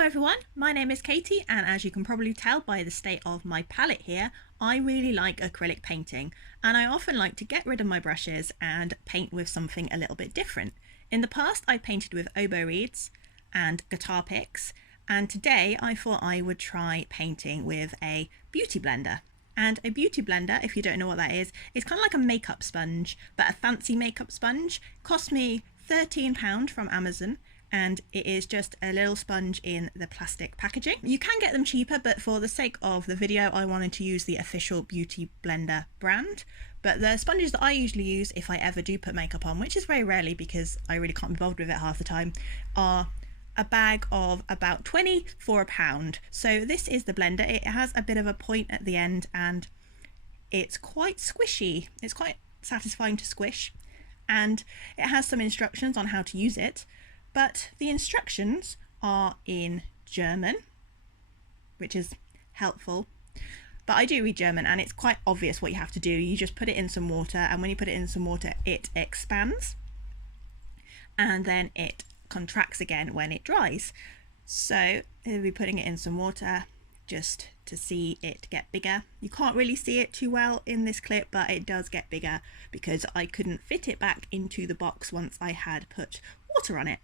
Hello everyone, my name is Katie, and as you can probably tell by the state of my palette here, I really like acrylic painting, and I often like to get rid of my brushes and paint with something a little bit different. In the past I painted with oboe reeds and guitar picks, and today I thought I would try painting with a beauty blender. And a beauty blender, if you don't know what that is kind of like a makeup sponge, but a fancy makeup sponge. It cost me £13 from Amazon, and it is just a little sponge in the plastic packaging. You can get them cheaper, but for the sake of the video I wanted to use the official Beauty Blender brand. But the sponges that I usually use if I ever do put makeup on, which is very rarely because I really can't be bothered with it half the time, are a bag of about 20 for £1. So this is the blender. It has a bit of a point at the end and it's quite squishy. It's quite satisfying to squish, and it has some instructions on how to use it, but the instructions are in German, which is helpful. But I do read German and it's quite obvious what you have to do. You just put it in some water, and when you put it in some water it expands and then it contracts again when it dries. So we'll be putting it in some water just to see it get bigger. You can't really see it too well in this clip, but it does get bigger because I couldn't fit it back into the box once I had put water on it.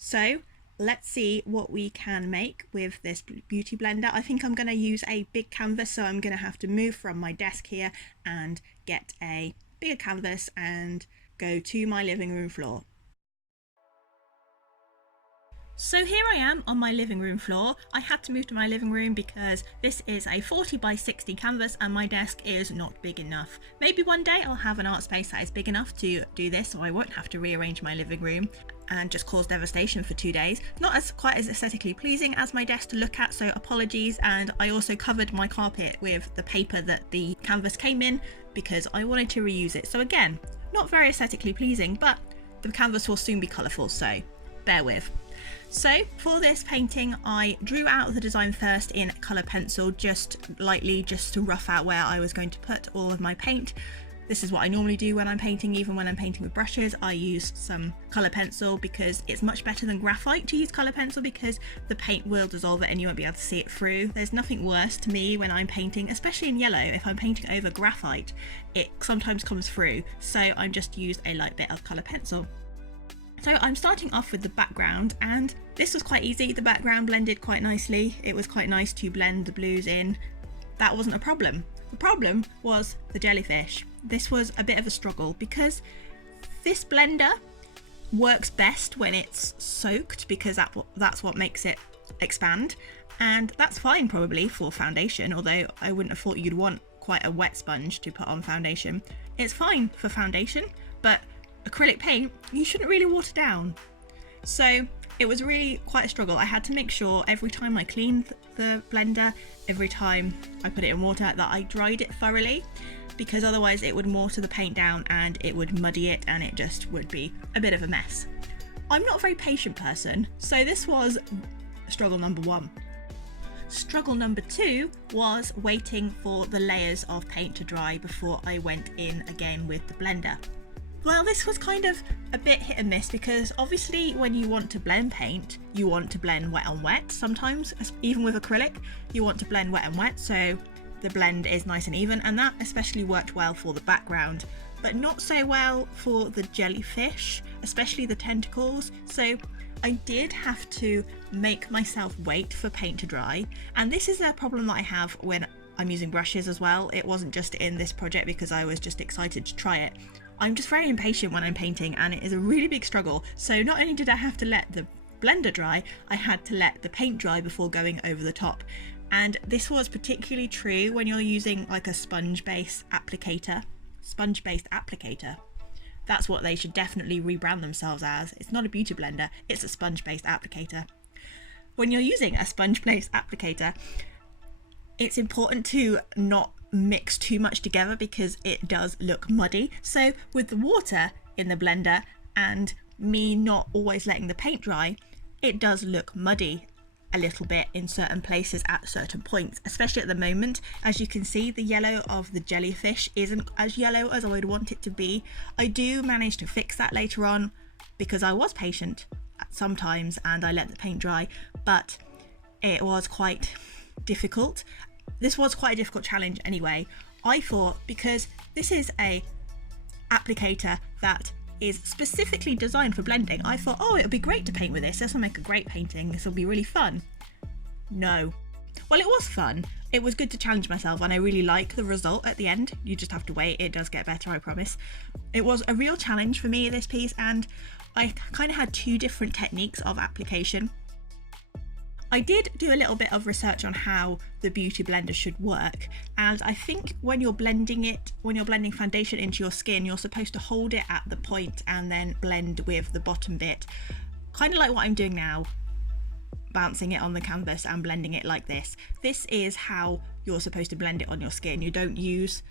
So let's see what we can make with this beauty blender. I think I'm going to use a big canvas, so I'm going to have to move from my desk here and get a bigger canvas and go to my living room floor. So here I am on my living room floor. I had to move to my living room because this is a 40 by 60 canvas and my desk is not big enough. Maybe one day I'll have an art space that is big enough to do this, so I won't have to rearrange my living room and just cause devastation for 2 days. Not as quite as aesthetically pleasing as my desk to look at, so apologies. And I also covered my carpet with the paper that the canvas came in because I wanted to reuse it. So again, not very aesthetically pleasing, but the canvas will soon be colourful, so bear with. So for this painting I drew out the design first in colour pencil, just lightly, just to rough out where I was going to put all of my paint. This is what I normally do when I'm painting. Even when I'm painting with brushes, I use some colour pencil because it's much better than graphite to use colour pencil, because the paint will dissolve it and you won't be able to see it through. There's nothing worse to me when I'm painting, especially in yellow. If I'm painting over graphite, it sometimes comes through, so I'm just used a light bit of colour pencil. So I'm starting off with the background, and this was quite easy. The background blended quite nicely. It was quite nice to blend the blues in. That wasn't a problem. The problem was the jellyfish. This was a bit of a struggle because this blender works best when it's soaked, because that's what makes it expand, and that's fine probably for foundation, although I wouldn't have thought you'd want quite a wet sponge to put on foundation. It's fine for foundation, but acrylic paint you shouldn't really water down. So it was really quite a struggle. I had to make sure every time I cleaned the blender, every time I put it in water, that I dried it thoroughly, because otherwise it would water the paint down and it would muddy it and it just would be a bit of a mess. I'm not a very patient person, so this was struggle number one. Struggle number two was waiting for the layers of paint to dry before I went in again with the blender. Well, this was kind of a bit hit and miss, because obviously when you want to blend paint, you want to blend wet on wet. Sometimes, even with acrylic, you want to blend wet and wet, so the blend is nice and even, and that especially worked well for the background, but not so well for the jellyfish, especially the tentacles. So I did have to make myself wait for paint to dry, and this is a problem that I have when I'm using brushes as well. It wasn't just in this project because I was just excited to try it. I'm just very impatient when I'm painting, and it is a really big struggle. So not only did I have to let the blender dry, I had to let the paint dry before going over the top. And this was particularly true when you're using like a sponge-based applicator. Sponge-based applicator. That's what they should definitely rebrand themselves as. It's not a beauty blender, it's a sponge-based applicator. When you're using a sponge-based applicator, it's important to not mix too much together because it does look muddy. So with the water in the blender and me not always letting the paint dry, it does look muddy a little bit in certain places at certain points, especially at the moment. As you can see, the yellow of the jellyfish isn't as yellow as I would want it to be. I do manage to fix that later on because I was patient sometimes and I let the paint dry, but it was quite difficult. This was quite a difficult challenge anyway. I thought, because this is a applicator that is specifically designed for blending, I thought, oh, it would be great to paint with this. This will make a great painting. This will be really fun. No. Well, it was fun. It was good to challenge myself, and I really like the result at the end. You just have to wait. It does get better, I promise. It was a real challenge for me, this piece, and I kind of had two different techniques of application. I did do a little bit of research on how the Beauty Blender should work, and I think when you're blending foundation into your skin, you're supposed to hold it at the point and then blend with the bottom bit, kind of like what I'm doing now, bouncing it on the canvas and blending it like this. This is how you're supposed to blend it on your skin. You don't use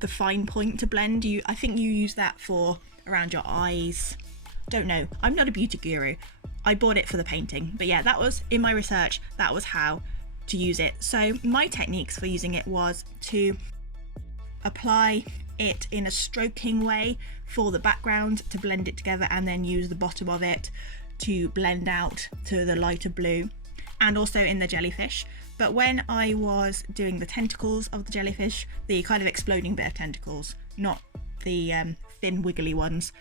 the fine point to blend. I think you use that for around your eyes. Don't know, I'm not a beauty guru. I bought it for the painting, but yeah, that was in my research, that was how to use it. So my techniques for using it was to apply it in a stroking way for the background to blend it together, and then use the bottom of it to blend out to the lighter blue, and also in the jellyfish. But when I was doing the tentacles of the jellyfish, the kind of exploding bit of tentacles, not the thin wiggly ones,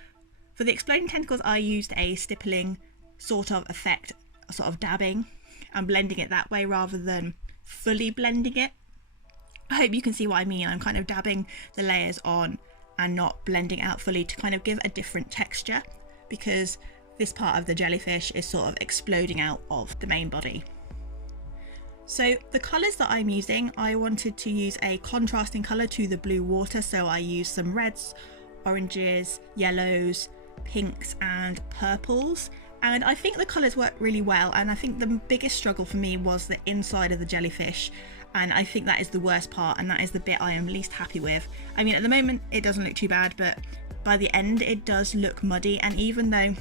for the exploding tentacles I used a stippling sort of effect, sort of dabbing and blending it that way rather than fully blending it. I hope you can see what I mean. I'm kind of dabbing the layers on and not blending out fully to kind of give a different texture, because this part of the jellyfish is sort of exploding out of the main body. So the colours that I'm using, I wanted to use a contrasting colour to the blue water, so I used some reds, oranges, yellows, pinks and purples, and I think the colours work really well. And I think the biggest struggle for me was the inside of the jellyfish, and I think that is the worst part, and that is the bit I am least happy with. I mean, at the moment it doesn't look too bad, but by the end it does look muddy, and even though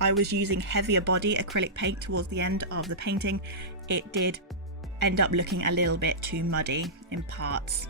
I was using heavier body acrylic paint towards the end of the painting, it did end up looking a little bit too muddy in parts.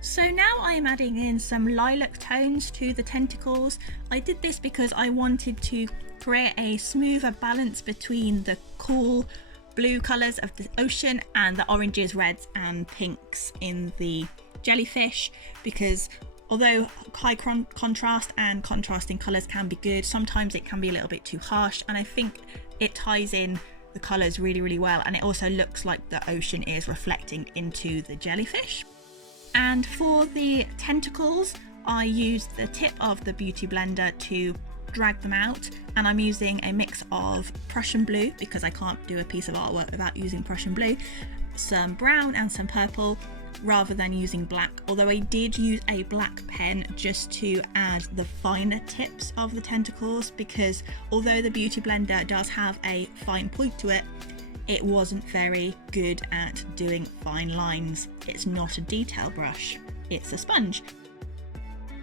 So now I am adding in some lilac tones to the tentacles. I did this because I wanted to create a smoother balance between the cool blue colours of the ocean and the oranges, reds and pinks in the jellyfish, because although high contrast and contrasting colours can be good, sometimes it can be a little bit too harsh, and I think it ties in the colours really well, and it also looks like the ocean is reflecting into the jellyfish. And for the tentacles, I used the tip of the Beauty Blender to drag them out, and I'm using a mix of Prussian blue, because I can't do a piece of artwork without using Prussian blue, some brown and some purple, rather than using black, although I did use a black pen just to add the finer tips of the tentacles, because although the Beauty Blender does have a fine point to it, it wasn't very good at doing fine lines. It's not a detail brush, it's a sponge.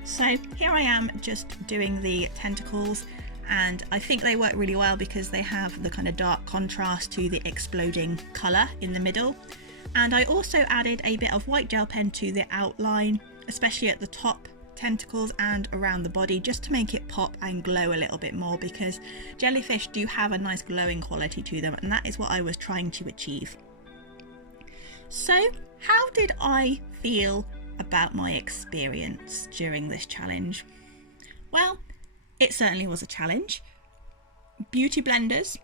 So here I am just doing the tentacles, and I think they work really well because they have the kind of dark contrast to the exploding colour in the middle. And I also added a bit of white gel pen to the outline, especially at the top tentacles and around the body, just to make it pop and glow a little bit more, because jellyfish do have a nice glowing quality to them, and that is what I was trying to achieve. So how did I feel about my experience during this challenge? Well, it certainly was a challenge. Beauty blenders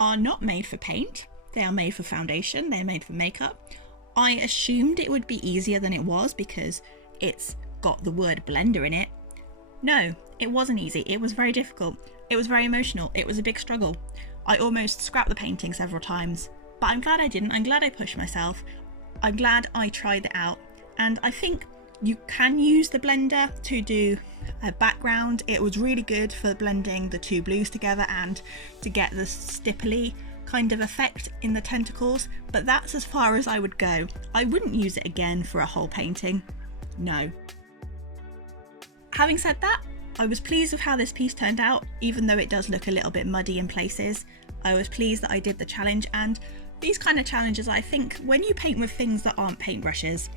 are not made for paint, they are made for foundation, they're made for makeup. I assumed it would be easier than it was because it's got the word blender in it. No, it wasn't easy. It was very difficult. It was very emotional. It was a big struggle. I almost scrapped the painting several times, but I'm glad I didn't. I'm glad I pushed myself. I'm glad I tried it out, and I think you can use the blender to do a background. It was really good for blending the two blues together and to get the stipply kind of effect in the tentacles, but that's as far as I would go. I wouldn't use it again for a whole painting. No. Having said that, I was pleased with how this piece turned out, even though it does look a little bit muddy in places. I was pleased that I did the challenge, and these kind of challenges, I think when you paint with things that aren't paintbrushes,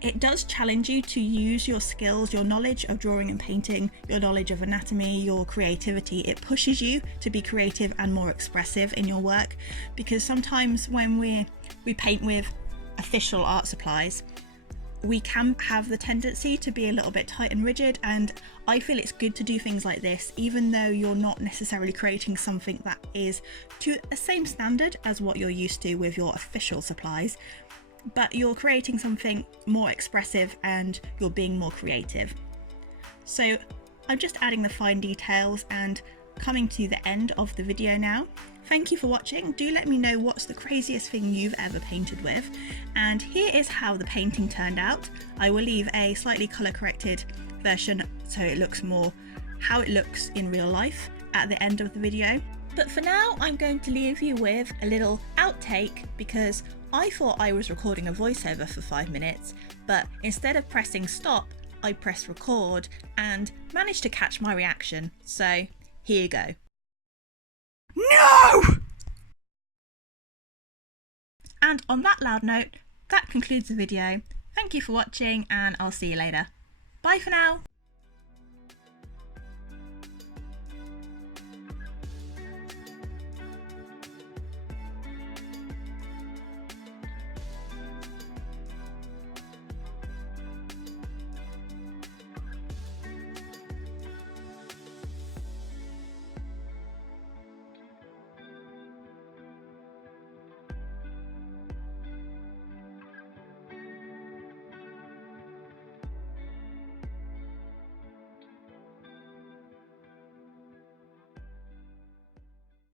it does challenge you to use your skills, your knowledge of drawing and painting, your knowledge of anatomy, your creativity. It pushes you to be creative and more expressive in your work, because sometimes when we paint with official art supplies, we can have the tendency to be a little bit tight and rigid, and I feel it's good to do things like this, even though you're not necessarily creating something that is to the same standard as what you're used to with your official supplies, but you're creating something more expressive and you're being more creative. So I'm just adding the fine details and coming to the end of the video now. Thank you for watching. Do let me know what's the craziest thing you've ever painted with. And here is how the painting turned out. I will leave a slightly colour corrected version so it looks more how it looks in real life at the end of the video. But for now, I'm going to leave you with a little outtake, because I thought I was recording a voiceover for 5 minutes, but instead of pressing stop, I pressed record and managed to catch my reaction. So here you go. No! And on that loud note, that concludes the video. Thank you for watching, and I'll see you later. Bye for now.